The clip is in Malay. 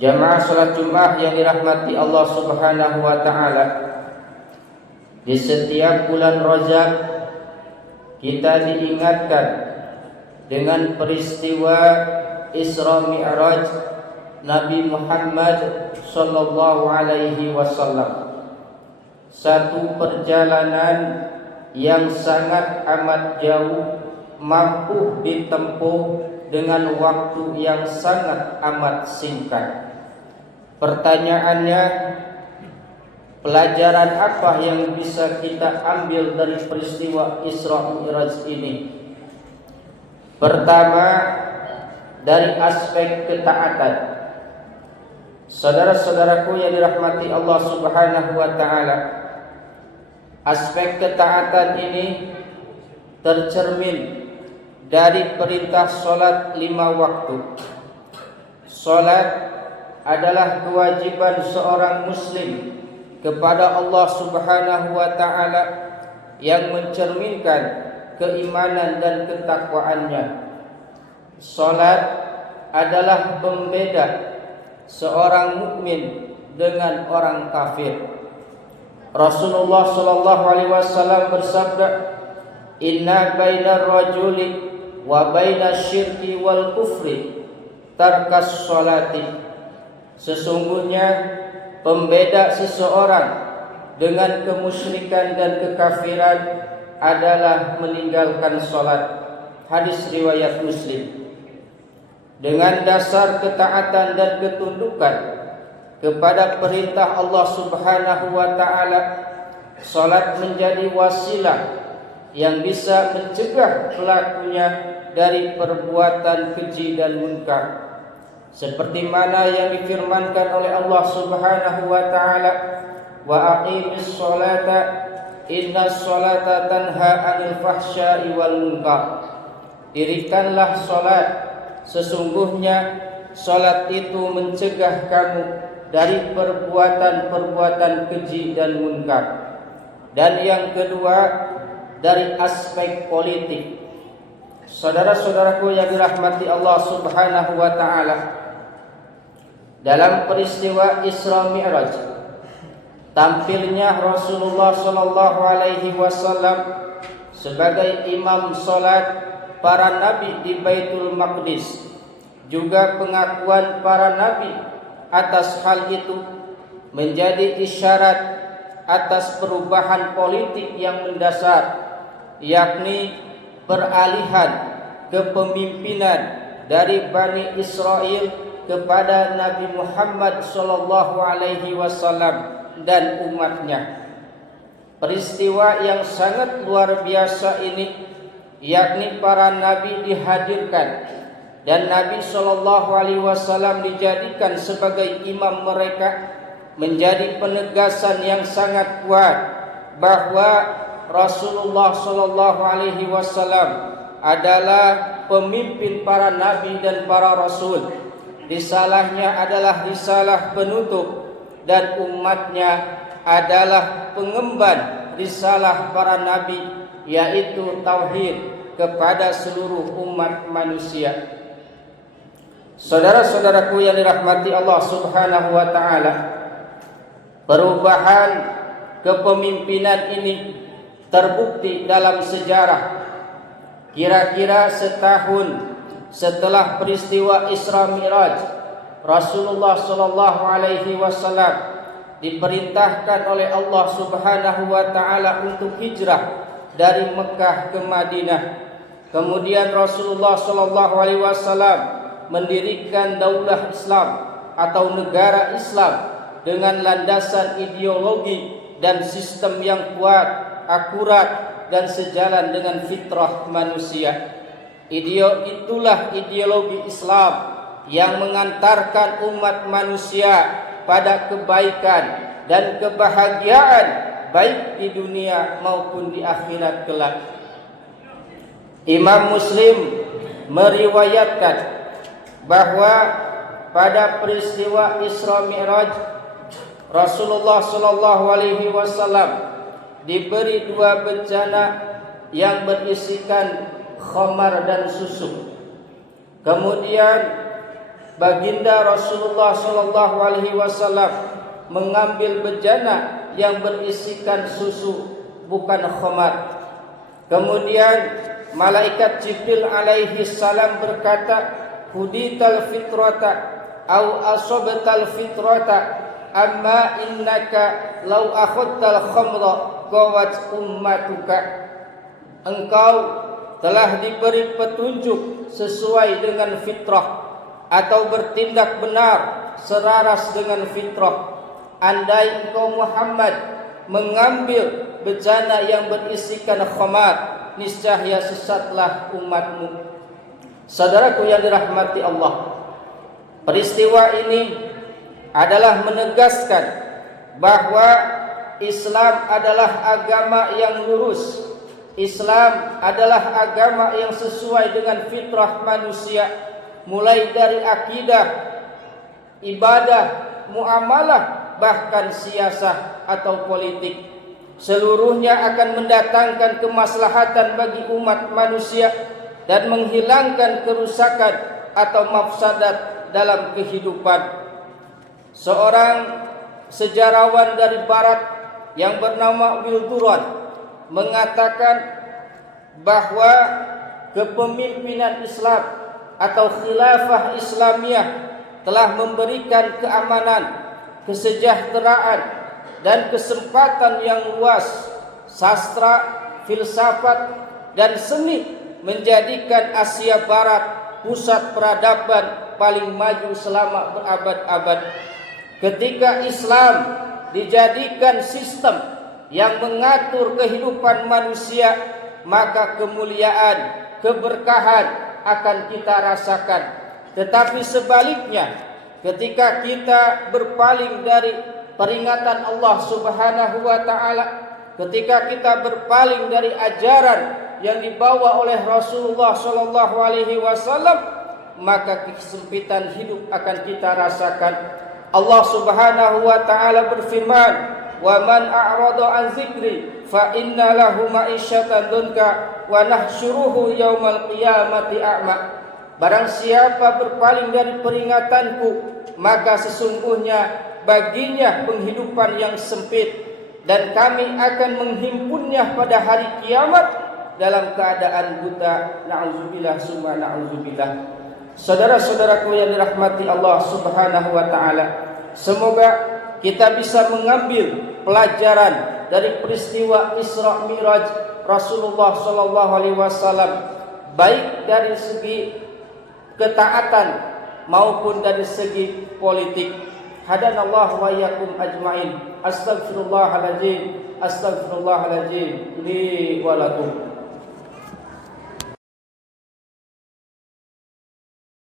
Jamaah salat Jumat yang dirahmati Allah Subhanahu wa taala. Di setiap bulan Rajab kita diingatkan dengan peristiwa Isra Mi'raj Nabi Muhammad sallallahu alaihi wasallam. Satu perjalanan yang sangat amat jauh, mampu ditempuh dengan waktu yang sangat amat singkat. Pertanyaannya, pelajaran apa yang bisa kita ambil dari peristiwa Isra Mi'raj ini? Pertama, dari aspek ketaatan. Saudara-saudaraku yang dirahmati Allah Subhanahu wa taala, aspek ketaatan ini tercermin dari perintah solat 5 waktu. Solat adalah kewajiban seorang muslim kepada Allah Subhanahu wa taala yang mencerminkan keimanan dan ketakwaannya. Solat adalah pembeda seorang mukmin dengan orang kafir. Rasulullah sallallahu alaihi wasallam bersabda, "Inna bainar rajuli wa bainas syirki wal kufri tarkas sholati." Sesungguhnya pembeda seseorang dengan kemusyrikan dan kekafiran adalah meninggalkan salat. Hadis riwayat Muslim. Dengan dasar ketaatan dan ketundukan kepada perintah Allah Subhanahu wa taala, salat menjadi wasilah yang bisa mencegah pelakunya dari perbuatan keji dan munkar. Seperti mana yang difirmankan oleh Allah Subhanahu wa taala, "Wa aqimis sholata innas sholata tanha 'anil fahsya'i wal munkar." Dirikanlah salat, sesungguhnya salat itu mencegah kamu dari perbuatan-perbuatan keji dan munkar. Dan yang kedua, dari aspek politik. Saudara-saudaraku yang dirahmati Allah Subhanahu wa taala, dalam peristiwa Isra Mi'raj tampilnya Rasulullah sallallahu alaihi wasallam sebagai imam salat para nabi di Baitul Maqdis. Juga pengakuan para nabi atas hal itu menjadi isyarat atas perubahan politik yang mendasar, yakni peralihan kepemimpinan dari Bani Israel kepada Nabi Muhammad sallallahu alaihi wasallam dan umatnya. Peristiwa yang sangat luar biasa ini, yakni para nabi dihadirkan dan Nabi sallallahu alaihi wasallam dijadikan sebagai imam mereka, menjadi penegasan yang sangat kuat bahwa Rasulullah sallallahu alaihi wasallam adalah pemimpin para nabi dan para rasul. Risalahnya adalah risalah penutup dan umatnya adalah pengemban risalah para nabi, yaitu tauhid kepada seluruh umat manusia. Saudara-saudaraku yang dirahmati Allah Subhanahu wa taala, perubahan kepemimpinan ini terbukti dalam sejarah. Kira-kira setahun setelah peristiwa Isra Mi'raj, Rasulullah sallallahu alaihi wasallam diperintahkan oleh Allah Subhanahu wa taala untuk hijrah dari Mekah ke Madinah. Kemudian Rasulullah sallallahu alaihi wasallam mendirikan daulah Islam atau negara Islam dengan landasan ideologi dan sistem yang kuat, akurat dan sejalan dengan fitrah manusia. Itulah ideologi Islam yang mengantarkan umat manusia pada kebaikan dan kebahagiaan baik di dunia maupun di akhirat kelak. Imam Muslim meriwayatkan bahwa pada peristiwa Isra Mi'raj Rasulullah sallallahu alaihi wasallam diberi 2 bencana yang berisikan khamar dan susu. Kemudian baginda Rasulullah sallallahu alaihi wasallam mengambil bejana yang berisikan susu, bukan khamar. Kemudian malaikat Jibril alaihi salam berkata, "Hudital fitrata au asabtal fitrata, amma innaka law akhadtal khamra qawat ummatuka." Engkau telah diberi petunjuk sesuai dengan fitrah atau bertindak benar selaras dengan fitrah. Andai engkau Muhammad mengambil bejana yang berisikan khamar, niscaya sesatlah umatmu. Saudaraku yang dirahmati Allah, peristiwa ini adalah menegaskan bahwa Islam adalah agama yang lurus. Islam adalah agama yang sesuai dengan fitrah manusia, mulai dari akidah, ibadah, muamalah, bahkan siasah atau politik. Seluruhnya akan mendatangkan kemaslahatan bagi umat manusia dan menghilangkan kerusakan atau mafsadat dalam kehidupan. Seorang sejarawan dari barat yang bernama Will Durant mengatakan bahwa kepemimpinan Islam atau khilafah Islamiyah telah memberikan keamanan, kesejahteraan dan kesempatan yang luas. Sastra, filsafat dan seni menjadikan Asia Barat pusat peradaban paling maju selama berabad-abad. Ketika Islam dijadikan sistem yang mengatur kehidupan manusia, maka kemuliaan, keberkahan akan kita rasakan. Tetapi sebaliknya, ketika kita berpaling dari peringatan Allah Subhanahu wa taala, ketika kita berpaling dari ajaran yang dibawa oleh Rasulullah sallallahu alaihi wasallam, maka kesempitan hidup akan kita rasakan. Allah Subhanahu wa taala berfirman, "Wa man a'rada an dzikri fa inna lahu ma'isyatan dunka wa nahsyuruhu yaumal qiyamati a'ma." Barang siapa berpaling dari peringatanku, maka sesungguhnya baginya penghidupan yang sempit, dan kami akan menghimpunnya pada hari kiamat dalam keadaan buta. Na'udzubillah summa na'udzubillah. Saudara-saudaraku yang dirahmati Allah Subhanahu wa taala, semoga kita bisa mengambil pelajaran dari peristiwa Isra Mi'raj Rasulullah sallallahu alaihi wasallam, baik dari segi ketaatan maupun dari segi politik. Hadanallahu wa iyyakum ajmain. Astaghfirullahaladzim. Astaghfirullahaladzim li wa lakum.